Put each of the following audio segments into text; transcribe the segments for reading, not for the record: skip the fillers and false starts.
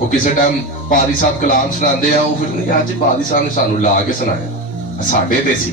ਉਹ ਕਿਸੇ ਟਾਈਮ ਪਾਦੀ ਸਾਹਿਬ ਕਲਾਮ ਸੁਣਾਉਂਦੇ ਆ, ਉਹ ਫਿਰ ਨਹੀਂ ਅੱਜ ਪਾਦੀ ਸਾਹਿਬ ਨੇ ਸਾਨੂੰ ਲਾ ਕੇ ਸੁਣਾਇਆ ਸਾਡੇ ਤੇ ਸੀ।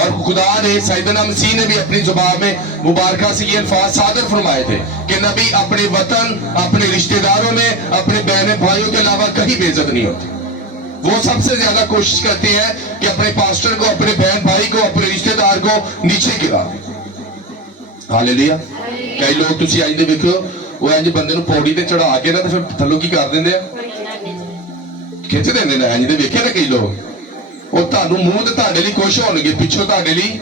اور خدا نے سیدنا مسیح نے بھی اپنی زبان میں مبارکہ سے یہ الفاظ صادر فرمائے تھے کہ نبی اپنے وطن، اپنے رشتہ داروں میں، اپنے بہن بھائیوں کے علاوہ کہیں بے عزت نہیں ہوتے. وہ سب سے زیادہ کوشش کرتے ہیں کہ اپنے پاسٹر کو، اپنے بہن بھائی کو، اپنے رشتہ دار کو نیچے گرا. ہالےلویا. کئی لوگ تسی آئندے دیکھو وہ انج بندے نو پوڑی تے چڑھا کے نا تے پھر تھلوں کی کر دیندے ہیں، کھچ دیندے نے. انج دے ویکھے نا کئی لوگ وہ تانوں منہ تے تہاڈے لئی خوش ہون گے، پیچھے تہاڈے لئی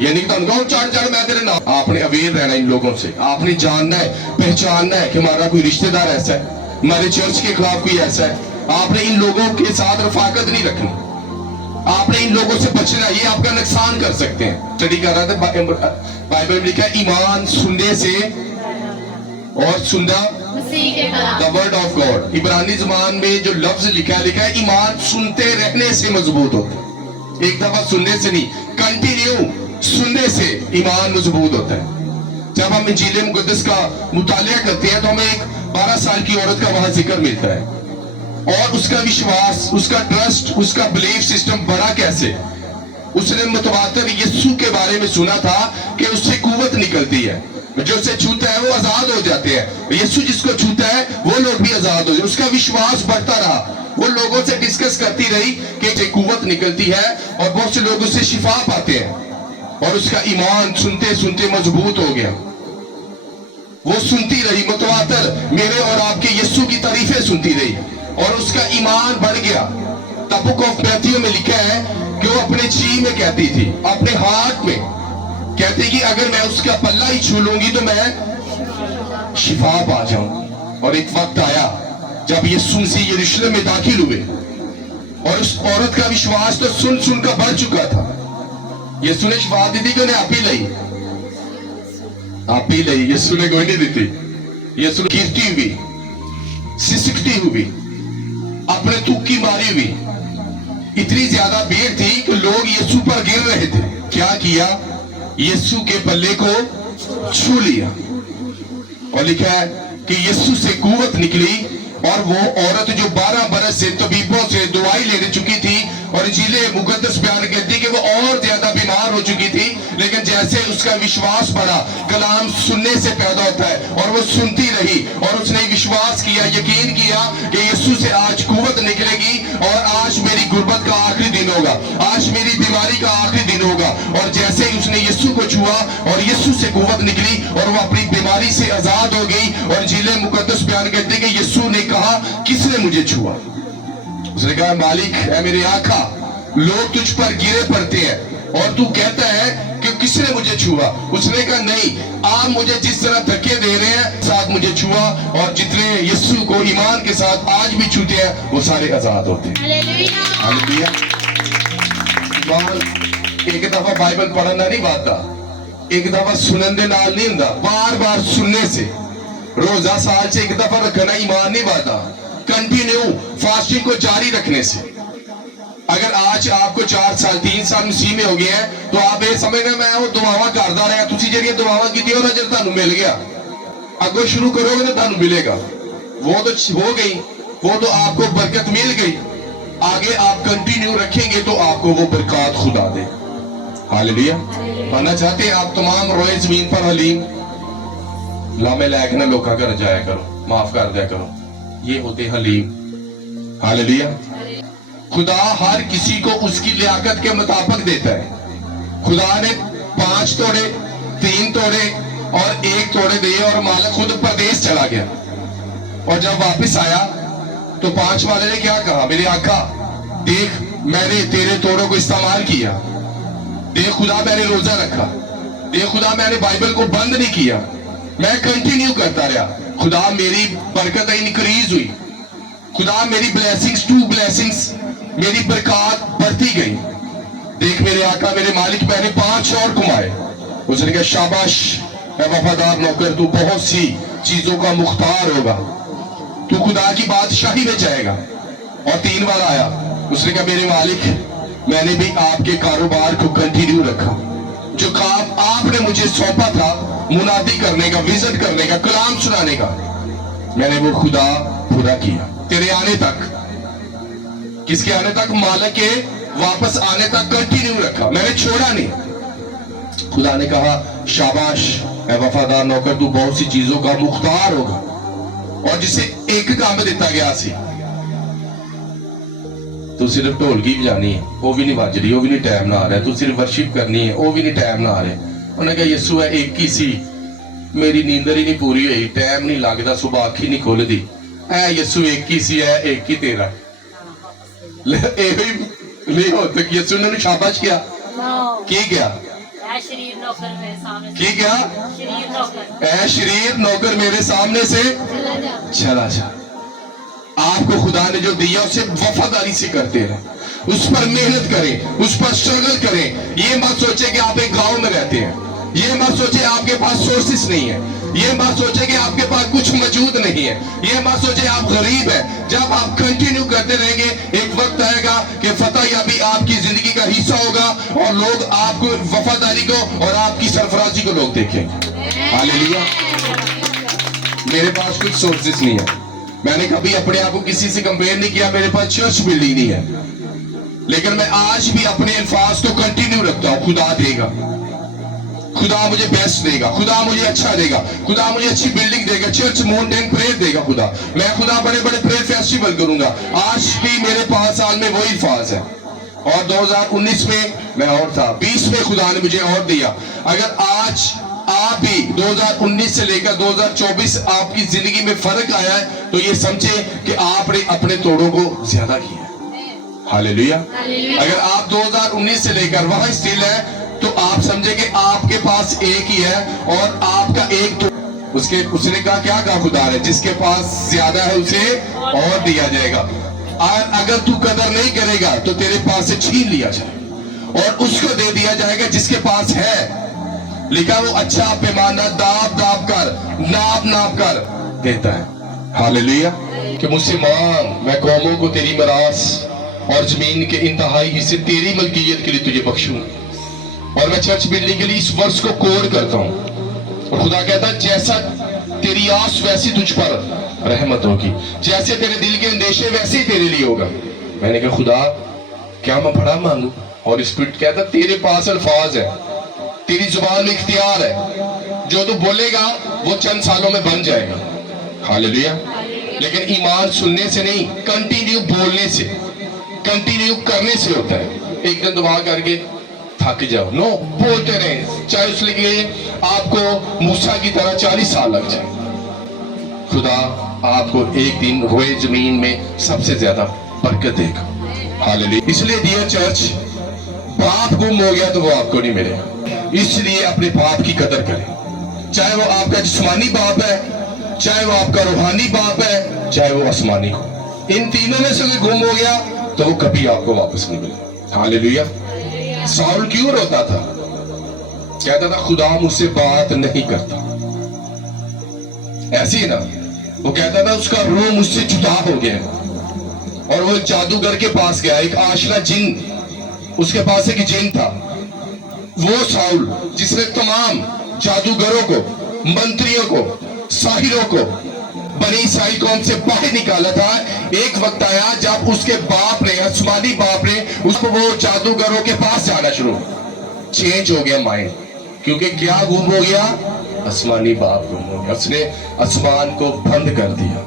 یعنی کہ تانوں کہو چڑھ چڑھ میں تیرے نام. آپ نے اویئر رہنا ان لوگوں سے. آپ نے جاننا ہے، پہچاننا ہے کہ ہمارا کوئی رشتہ دار ایسا ہے، ہمارے چرچ کے خلاف کوئی ایسا ہے. آپ نے ان لوگوں کے ساتھ رفاقت نہیں رکھنی. آپ نے ان لوگوں سے بچنا. یہ آپ کا نقصان کر سکتے ہیں. اسٹڈی کر رہا تھا بائبل میں لکھا ہے ایمان سننے سے اور سننا the word of God. عبرانی زبان میں جو لفظ لکھا ہے ایمان سنتے رہنے سے مضبوط ہوتا ہے. ایک دفعہ سننے سے نہیں، کنٹینیو سننے سے ایمان مضبوط ہوتا ہے. جب ہم انجیل مقدس کا مطالعہ کرتے ہیں تو ہمیں ایک 12 سال کی عورت کا وہاں ذکر ملتا ہے اور اس کا وشواس، اس کا ٹرسٹ، اس کا بلیف سسٹم بڑا کیسے. اس نے متواتر یسوع کے بارے میں سنا تھا کہ اس سے قوت نکلتی ہے، جو اسے چھوتا ہے وہ آزاد ہو جاتے ہیں. یسوع جس کو چھوتا ہے وہ لوگ بھی آزاد ہو جاتے. اس کا وشواس بڑھتا رہا. وہ لوگوں سے ڈسکس کرتی رہی کہ اسے قوت نکلتی ہے اور بہت سے لوگ اس سے شفا پاتے ہیں اور اس کا ایمان سنتے سنتے مضبوط ہو گیا. وہ سنتی رہی متواتر میرے اور آپ کے یسوع کی تعریفیں سنتی رہی اور اس کا ایمان بڑھ گیا. بک آف میتھیو میں لکھا ہے کہ وہ اپنے جی میں کہتی تھی، اپنے ہاتھ میں کہتی کہ اگر میں اس کا پلہ ہی چھو لوں گی تو میں شفا پا جاؤں. اور ایک وقت آیا جب یسوع مسیح یروشلم میں داخل ہوئے اور اس عورت کا وشواس تو سن سن کر بڑھ چکا تھا. یسوع نے شفا دی تھی کہ انہیں آپ ہی لئی، آپ ہی لئی. یسوع نے کوئی نہیں دی تھی. یسوع گرتی ہوئی، سسکتی ہوئی، اپنے تھوکی ماری ہوئی. اتنی زیادہ بھیڑ تھی کہ لوگ یسوع پر گر رہے تھے. کیا کیا؟ یسوع کے پلے کو چھو لیا اور لکھا ہے کہ یسوع سے قوت نکلی اور وہ عورت جو 12 برس سے طبیبوں سے دوائی لینے چکی تھی اور انجیل مقدس بیان کرتی کہ وہ اور زیادہ بیمار ہو چکی تھی، لیکن جیسے اس کا وشواس بڑھا، کلام سننے سے پیدا ہوتا ہے اور وہ سنتی رہی اور اس نے وشواس کیا، یقین کیا کہ یسوع سے آج قوت نکلے گی اور آج میری غربت کا آخری دن ہوگا، آج میری بیماری کا آخری دن ہوگا. اور جیسے اس نے یسوع کو چھوا اور یسوع سے قوت نکلی اور وہ اپنی بیماری سے آزاد ہو گئی. اور انجیل مقدس بیان کرتی کہ یسوع نے کہا کس نے مجھے چھوا؟ اس نے کہا مالک اے میرے آقا، لوگ تجھ پر گرے پڑتے ہیں اور تو کہتا ہے کہ کس نے مجھے چھوا؟ اس نے کہا نہیں، آپ مجھے جس طرح دھکے دے رہے ہیں ساتھ مجھے چھوا، اور جتنے یسوع کو ایمان کے ساتھ آج بھی چھوتے ہیں وہ سارے آزاد ہوتے ہیں. ہاللیلویہ. ایک دفعہ بائبل پڑھنا نہیں باتا، ایک دفعہ سنن دے نال نہیں ہوندا، بار بار سننے سے. روزہ سال سے ایک دفعہ رکھنا ایمان نہیں باتا، کنٹینیو فاسٹنگ کو جاری رکھنے سے. اگر آج آپ کو 4 سال 3 سال مسیح میں ہو گیا ہے تو آپ یہ سمجھنا میں وہ دعاواں کردا رہا، تسی جڑیاں دعاواں کیتیاں انہاں جڑا تانوں مل گیا، اگوں شروع کرو گے تو تانوں ملے گا. وہ تو ہو گئی، وہ تو آپ کو برکت مل گئی. آگے آپ کنٹینیو رکھیں گے تو آپ کو وہ برکات خدا دے. ہاللیلویہ. ماننا چاہتے ہیں آپ تمام روئے زمین پر حلیم، لامے لائق نہ لوکا کر جایا کرو، معاف کر دیا کرو. یہ ہوتے حلیم. ہاللیلویہ. خدا ہر کسی کو اس کی لیاقت کے مطابق دیتا ہے. خدا نے 5 توڑے، 3 توڑے اور 1 توڑے دیے اور مالک خود پردیس چلا گیا. اور جب واپس آیا تو 5 والے نے کیا کہا؟ میرے آقا دیکھ میں نے تیرے توڑوں کو استعمال کیا، دیکھ خدا میں نے روزہ رکھا، دیکھ خدا میں نے بائبل کو بند نہیں کیا، میں کنٹینیو کرتا رہا. خدا میری برکت انکریز ہوئی، خدا میری بلیسنگز ٹو بلیسنگز، میری برکات بڑھتی گئی. دیکھ میرے آقا میرے مالک میں نے 5 اور کمائے. اس نے کہا شاباش اے وفادار نوکر، تو بہت سی چیزوں کا مختار ہوگا، تو خدا کی بادشاہی میں جائے گا. اور 3 والا آیا، اس نے کہا میرے مالک میں نے بھی آپ کے کاروبار کو کنٹینیو رکھا، جو کام آپ نے مجھے سونپا تھا منادی کرنے کا، وزٹ کرنے کا، کلام سنانے کا، میں نے وہ خدا پورا کیا تیرے آنے تک. کس کے آنے تک؟ مالک کے واپس آنے تک کنٹینیو رکھا, میں نے چھوڑا نہیں. خدا نے کہا شاباش اے وفادار نوکر, تو بہت سی چیزوں کا مختار ہوگا. اور جسے ایک کام دیتا گیا سی, تو صرف ڈھولکی بجانی ہے, وہ بھی نہیں بج رہی, وہ بھی نہیں ٹائم نہ آ رہا ہے. تو صرف ورشپ کرنی ہے, وہ بھی نہیں ٹائم نہ آ رہے. انہوں نے کہا یسوع ہے ایک ہی سی, میری نیندر ہی نہیں پوری ہوئی, ٹائم نہیں لگتا, صبح آنکھ ہی نہیں کھول دی. اے یسوع ایک ہی سی ہے, ایک ہی تیرا. نہیں ہوتا. یسوع نے شاباش کیا کی کیا کی کیا, اے شریر نوکر میرے سامنے سے چلا جا. آپ کو خدا نے جو دیا اسے وفاداری سے کرتے رہیں, اس پر محنت کریں, اس پر سٹرگل کریں. یہ مت سوچے کہ آپ ایک گاؤں میں رہتے ہیں, یہ مت سوچے آپ کے پاس سورسز نہیں ہے, یہ مت سوچے کہ آپ کے پاس کچھ موجود نہیں ہے, یہ مت سوچے آپ غریب ہیں. جب آپ کنٹینیو کرتے رہیں گے, ایک وقت آئے گا کہ فتح یابی آپ کی زندگی کا حصہ ہوگا, اور لوگ آپ کو وفاداری کو اور آپ کی سرفرازی کو لوگ دیکھیں. ہاللیلویا. میرے پاس کچھ سورسز نہیں ہے, میں نے کبھی اپنے آپ کو کسی سے کمپیئر نہیں کیا, میرے پاس چرچ بلڈنگ نہیں ہے, لیکن میں آج بھی اپنے الفاظ کو کنٹینیو رکھتا ہوں. خدا دے گا, خدا مجھے بیسٹ دے گا, خدا مجھے اچھا دے گا, خدا مجھے اچھی بلڈنگ دے گا, چرچ مونٹین پریئر دے گا خدا, میں خدا بڑے بڑے پریئر فیسٹیول کروں گا. آج بھی میرے 5 سال میں وہی الفاظ ہے, اور 2019 میں اور تھا, 20 میں خدا نے مجھے اور دیا. اگر آج آپ بھی 2019 سے لے کر 2024 آپ کی زندگی میں فرق آیا ہے, تو یہ سمجھے کہ آپ نے اپنے توڑوں کو زیادہ کیا ہے. ہاللیلویا. اگر آپ 2019 سے لے کر وہاں اسٹل ہے, تو آپ سمجھے کہ آپ کے پاس ایک ہی ہے, اور آپ کا ایک تو اس نے کہا خدا نے, جس کے پاس زیادہ ہے اسے اور دیا جائے گا. اگر تو قدر نہیں کرے گا تو تیرے پاس سے چھین لیا جائے, اور اس کو دے دیا جائے گا جس کے پاس ہے. لکھا وہ اچھا پیمانہ داب داب کر, ناپ ناپ کر دیتا ہے. ہاللیلویا. کہ مجھ سے مانگ, میں قوموں کو تیری میراث اور زمین کے انتہائی حصے تیری ملکیت کے لیے تجھے بخشوں. اور میں چرچ بلڈنگ کے لیے اس ورس کو کوڈ کرتا ہوں, اور خدا کہتا ہے جیسا تیری آس ویسی تجھ پر رحمت ہوگی, جیسے تیرے دل کے اندیشے ویسے ہی تیرے لیے ہوگا. میں نے کہا خدا کیا میں بڑا مانگوں؟ اور اسپرٹ کہتا تیرے پاس الفاظ ہے, تیری زبان میں اختیار ہے, جو تو بولے گا وہ چند سالوں میں بن جائے گا. ہاللیلویا. لیکن ایمان سننے سے نہیں, کنٹینیو بولنے سے, کنٹینیو کرنے سے ہوتا ہے. ایک دن دعا کر کے تھک جاؤ, نو, بولتے رہیں, چاہے اس لیے آپ کو موسیٰ کی طرح 40 سال لگ جائے. خدا آپ کو ایک دن روئے زمین میں سب سے زیادہ برکت دے گا. ہاللیلویا. اس لیے ڈیئر چرچ, باپ گم ہو گیا تو وہ آپ کو نہیں ملے, اس لیے اپنے باپ کی قدر کریں, چاہے وہ آپ کا جسمانی باپ ہے, چاہے وہ آپ کا روحانی باپ ہے, چاہے وہ آسمانی ہو. ان تینوں میں سے کوئی گم ہو گیا تو وہ کبھی آپ کو واپس نہیں ملے. ہاللیلویا. ساؤل کیوں روتا تھا؟ کہتا تھا خدا مجھ سے بات نہیں کرتا. ایسی ہی نا, وہ کہتا تھا اس کا روح مجھ سے جدا ہو گیا, اور وہ جادوگر کے پاس گیا, ایک آشنا جن, اس کے پاس ایک جن تھا. وہ ساؤل جس نے تمام جادوگروں کو, منتریوں کو, ساحروں کو بنی اسرائیل قوم سے باہر نکالا تھا, ایک وقت آیا جب اس کے باپ نے, آسمانی باپ نے, اس کو وہ جادوگروں کے پاس جانا شروع, چینج ہو گیا مائنڈ. کیونکہ کیا گم ہو گیا؟ آسمانی باپ گم ہو گیا, اس نے آسمان کو بند کر دیا.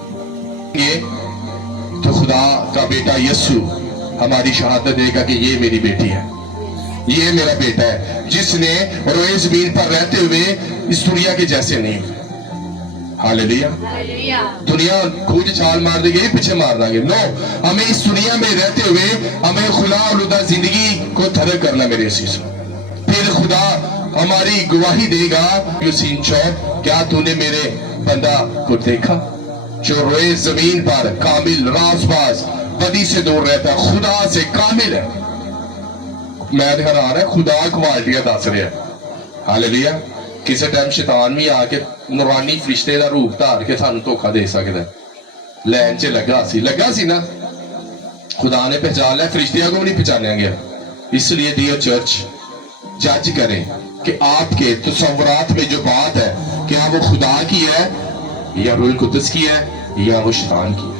یہ تو خدا کا بیٹا یسوع ہماری شہادت دے گا کہ یہ میری بیٹی ہے, یہ میرا بیٹا ہے, جس نے روئے زمین پر رہتے ہوئے اس دنیا کے جیسے نہیں ہوئے. ہاللیلویا. دنیا کھوج چھال مار دے گی, پیچھے مار دیں گے. نو, ہمیں اس دنیا میں رہتے ہوئے ہمیں خلا آلودہ زندگی کو تھرک کرنا میرے عزیز. پھر خدا ہماری گواہی دے گا, یوسین چوک, کیا تو نے میرے بندہ کو دیکھا جو روئے زمین پر کامل, راز باز, بدی سے دور رہتا ہے, خدا سے کامل ہے. میں دکھا رہا ہے خدا کوالٹیاں دس رہے ہیں. ہاللیلویا. کسی ٹائم شیطان بھی آ کے نورانی فرشتے دا روپ دھار کے سانو دھوکا دے سکتا ہے. لائن چ لگا سی نا, خدا نے پہچان لیا, فرشتیاں کو بھی نہیں پہچانیا گیا. اس لیے ڈیئر چرچ, جج کریں کہ آپ کے تصورات میں جو بات ہے, کیا وہ خدا کی ہے یا روح القدس کی ہے یا وہ شیطان کی ہے.